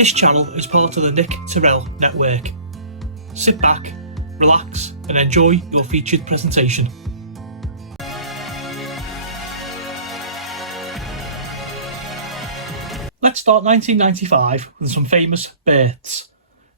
This channel is part of the Nick Terrell Network. Sit back, relax and enjoy your featured presentation. Let's start 1995 with some famous births.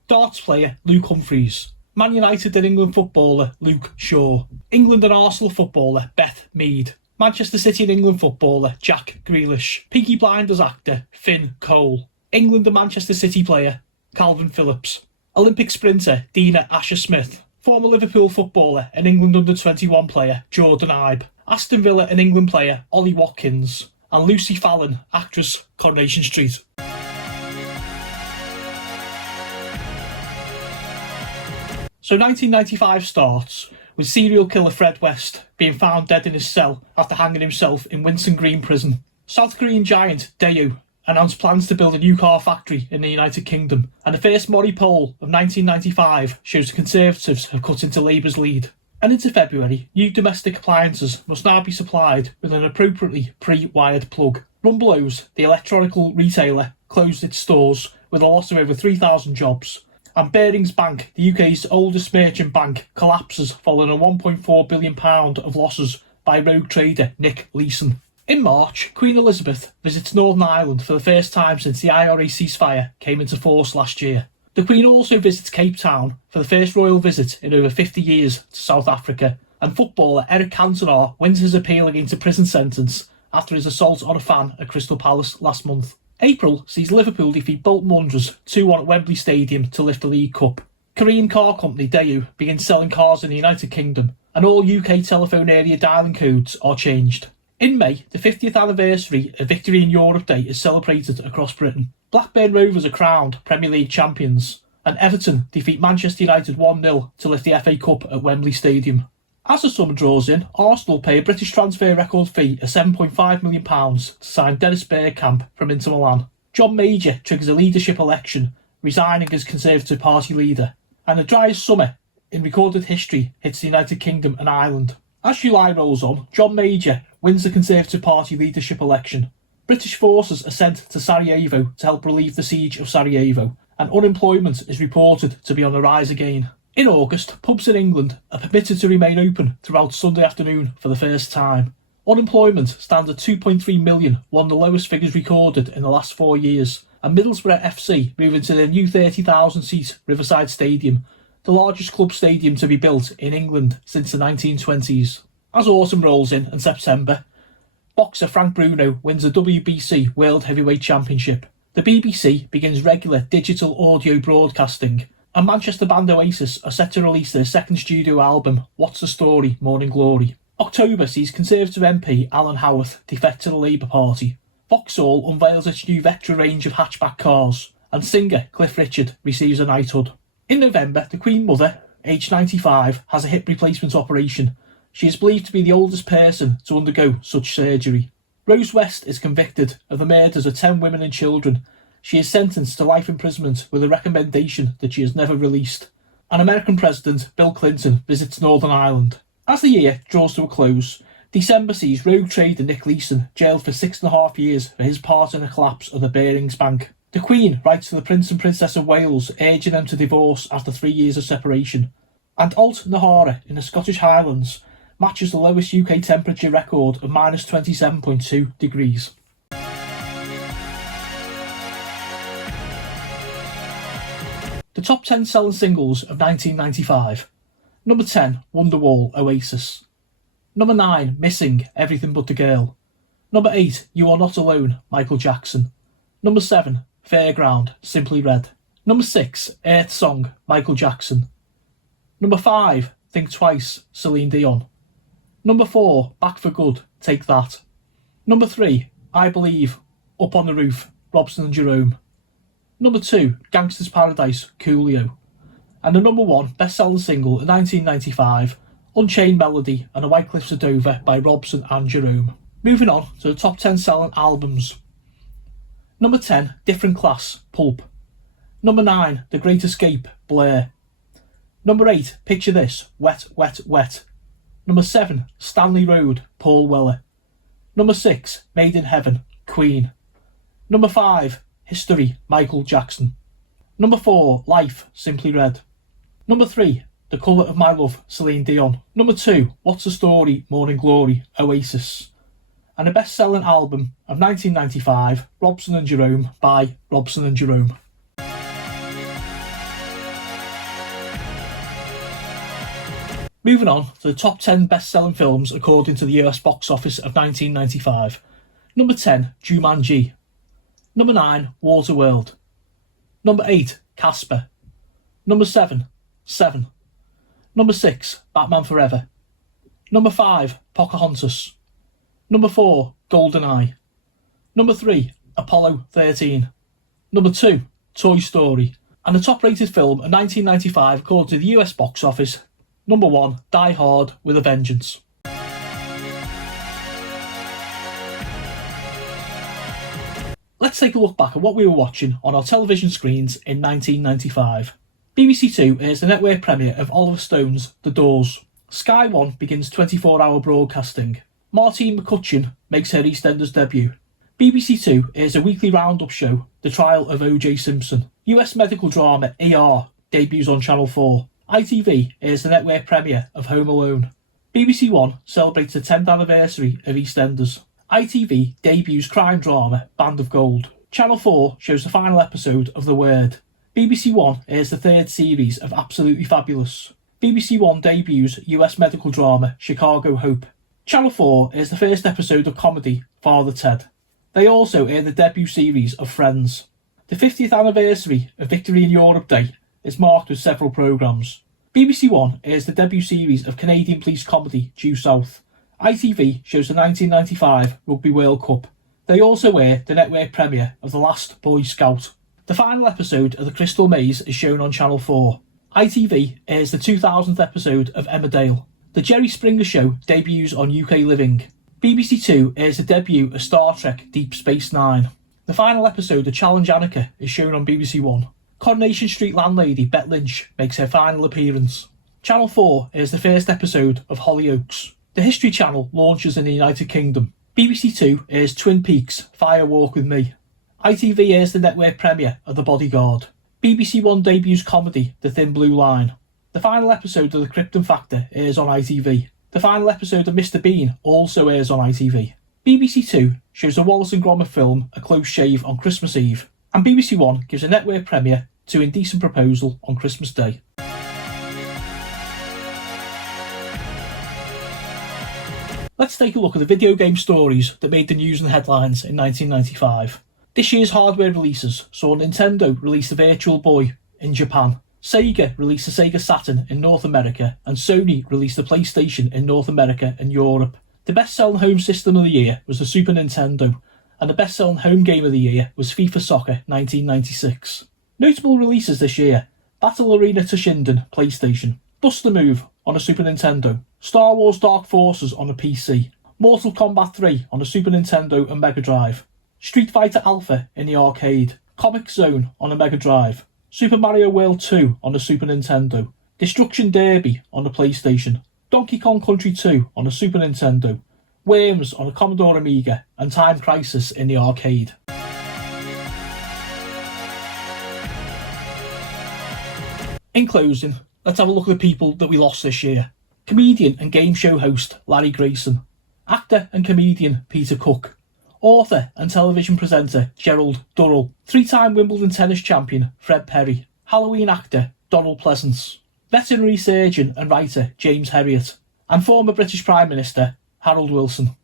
Darts player Luke Humphries, Man United and England footballer Luke Shaw, England and Arsenal footballer Beth Mead, Manchester City and England footballer Jack Grealish, Peaky Blinders actor Finn Cole, England and Manchester City player Calvin Phillips, Olympic sprinter Dina Asher-Smith, former Liverpool footballer and England under-21 player Jordan Ibe, Aston Villa and England player Ollie Watkins, and Lucy Fallon, actress Coronation Street. So 1995 starts with serial killer Fred West being found dead in his cell after hanging himself in Winson Green prison. South Korean giant Daewoo announced plans to build a new car factory in the United Kingdom, and the first Mori poll of 1995 shows the Conservatives have cut into Labour's lead. And into February, new domestic appliances must now be supplied with an appropriately pre-wired plug. Rumbelows, the electronical retailer, closed its stores with a loss of over 3,000 jobs. And Barings Bank, the UK's oldest merchant bank, collapses following a £1.4 billion of losses by rogue trader Nick Leeson. In March, Queen Elizabeth visits Northern Ireland for the first time since the IRA ceasefire came into force last year. The Queen also visits Cape Town for the first royal visit in over 50 years to South Africa, and footballer Eric Cantona wins his appeal against a prison sentence after his assault on a fan at Crystal Palace last month. April sees Liverpool defeat Bolton Wanderers 2-1 at Wembley Stadium to lift the League Cup. Korean car company Daewoo begins selling cars in the United Kingdom, and all UK telephone area dialing codes are changed. In May, the 50th anniversary of Victory in Europe Day is celebrated across Britain. Blackburn Rovers are crowned Premier League champions, and Everton defeat Manchester United 1-0 to lift the FA Cup at Wembley Stadium. As the summer draws in, Arsenal pay a British transfer record fee of £7.5 million to sign Dennis Bergkamp from Inter Milan. John Major triggers a leadership election, resigning as Conservative Party leader, and the driest summer in recorded history hits the United Kingdom and Ireland. As July rolls on, John Major wins the Conservative Party leadership election. British forces are sent to Sarajevo to help relieve the siege of Sarajevo, and unemployment is reported to be on the rise again. In August, pubs in England are permitted to remain open throughout Sunday afternoon for the first time. Unemployment stands at 2.3 million, one of the lowest figures recorded in the last 4 years, and Middlesbrough FC move into their new 30,000-seat Riverside Stadium, the largest club stadium to be built in England since the 1920s. As autumn rolls in and September, boxer Frank Bruno wins the WBC World Heavyweight Championship. The BBC begins regular digital audio broadcasting, and Manchester band Oasis are set to release their second studio album, What's the Story? Morning Glory. October sees Conservative MP Alan Howarth defect to the Labour Party. Vauxhall unveils its new Vectra range of hatchback cars, and singer Cliff Richard receives a knighthood. In November, the Queen Mother, aged 95, has a hip replacement operation. She is believed to be the oldest person to undergo such surgery. Rose West is convicted of the murders of 10 women and children. She is sentenced to life imprisonment with a recommendation that she is never released. And American President Bill Clinton visits Northern Ireland. As the year draws to a close, December sees rogue trader Nick Leeson jailed for 6.5 years for his part in the collapse of the Barings Bank. The Queen writes to the Prince and Princess of Wales urging them to divorce after 3 years of separation. And Alt Nahara in the Scottish Highlands matches the lowest UK temperature record of minus 27.2 degrees. The top 10 selling singles of 1995. Number 10, Wonderwall, Oasis. Number 9, Missing, Everything But the Girl. Number 8, You Are Not Alone, Michael Jackson. Number 7, Fairground, Simply Red. Number 6, Earth Song, Michael Jackson. Number 5, Think Twice, Celine Dion. Number 4, Back for Good, Take That. Number 3, I Believe, Up on the Roof, Robson and Jerome. Number 2, Gangster's Paradise, Coolio. And the number 1 best-selling single in 1995, Unchained Melody and A White Cliffs of Dover by Robson and Jerome. Moving on to the top 10 selling albums. Number 10, Different Class, Pulp. Number 9, The Great Escape, Blur. Number 8, Picture This, Wet, Wet, Wet. Number 7, Stanley Road, Paul Weller. Number 6, Made in Heaven, Queen. Number 5, History, Michael Jackson. Number 4, Life, Simply Red. Number 3, The Colour of My Love, Celine Dion. Number 2, What's the Story, Morning Glory, Oasis. And the best-selling album of 1995, Robson and Jerome by Robson and Jerome. Moving on to the top 10 best-selling films according to the US box office of 1995. Number 10, Jumanji. Number 9, Waterworld. Number 8, Casper. Number 7, Seven. Number 6, Batman Forever. Number 5, Pocahontas. Number 4, GoldenEye. Number 3, Apollo 13. Number 2, Toy Story. And the top-rated film of 1995 according to the US box office, number 1, Die Hard with a Vengeance. Let's take a look back at what we were watching on our television screens in 1995. BBC Two airs the network premiere of Oliver Stone's The Doors. Sky One begins 24-hour broadcasting. Martine McCutcheon makes her EastEnders debut. BBC Two airs a weekly roundup show, The Trial of O.J. Simpson. US medical drama ER debuts on Channel 4. ITV airs the network premiere of Home Alone. BBC One celebrates the 10th anniversary of EastEnders. ITV debuts crime drama Band of Gold. Channel 4 shows the final episode of The Word. BBC One airs the 3rd series of Absolutely Fabulous. BBC One debuts US medical drama Chicago Hope. Channel 4 airs the first episode of comedy Father Ted. They also air the debut series of Friends. The 50th anniversary of Victory in Europe Day is marked with several programmes. BBC One airs the debut series of Canadian police comedy Due South. ITV shows the 1995 Rugby World Cup. They also air the network premiere of The Last Boy Scout. The final episode of The Crystal Maze is shown on Channel 4. ITV airs the 2000th episode of Emmerdale. The Jerry Springer Show debuts on UK Living. BBC Two airs the debut of Star Trek Deep Space Nine. The final episode of Challenge Annika is shown on BBC One. Coronation Street landlady Bet Lynch makes her final appearance. Channel 4 airs the first episode of Hollyoaks. The History Channel launches in the United Kingdom. BBC Two airs Twin Peaks Fire Walk With Me. ITV airs the network premiere of The Bodyguard. BBC One debuts comedy The Thin Blue Line. The final episode of The Krypton Factor airs on ITV. The final episode of Mr Bean also airs on ITV. BBC Two shows the Wallace and Gromit film A Close Shave on Christmas Eve. And BBC One gives a network premiere to Indecent Proposal on Christmas Day. Let's take a look at the video game stories that made the news and headlines in 1995. This year's hardware releases saw Nintendo release the Virtual Boy in Japan, Sega released the Sega Saturn in North America, and Sony released the PlayStation in North America and Europe. The best-selling home system of the year was the Super Nintendo, and the best-selling home game of the year was FIFA Soccer 1996. Notable releases this year: Battle Arena Toshinden PlayStation, Bust a Move on a Super Nintendo, Star Wars Dark Forces on a PC, Mortal Kombat 3 on a Super Nintendo and Mega Drive, Street Fighter Alpha in the arcade, Comic Zone on a Mega Drive, Super Mario World 2 on a Super Nintendo, Destruction Derby on a PlayStation, Donkey Kong Country 2 on a Super Nintendo, Worms on a Commodore Amiga, and Time Crisis in the arcade. In closing, let's have a look at the people that we lost this year. Comedian and game show host Larry Grayson, actor and comedian Peter Cook, author and television presenter Gerald Durrell, 3-time Wimbledon tennis champion Fred Perry, Halloween actor Donald Pleasance, veterinary surgeon and writer James Herriot, and former British Prime Minister Harold Wilson.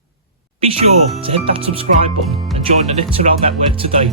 Be sure to hit that subscribe button and join the Knit Terrell network today.